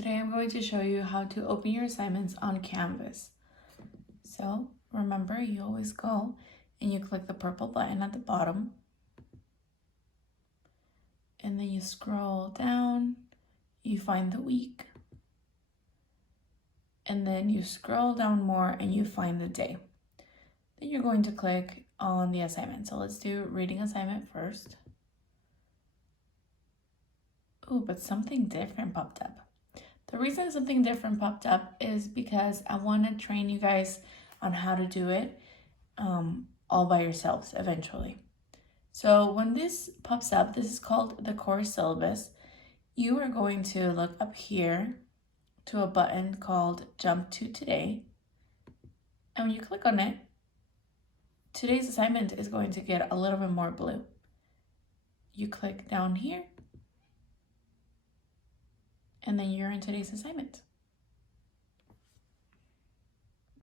today I'm going to show you how to open your assignments on Canvas. So remember, you always go and you click the purple button at the bottom, and then you scroll down, you find the week, and then you scroll down more and you find the day. Then you're going to click on the assignment. So let's do reading assignment first. Oh, but something different popped up. The reason something different popped up is because I want to train you guys on how to do it all by yourselves eventually. So when this pops up, this is called the course syllabus. You are going to look up here to a button called Jump to Today. And when you click on it, today's assignment is going to get a little bit more blue. You click down here, and then you're in today's assignment.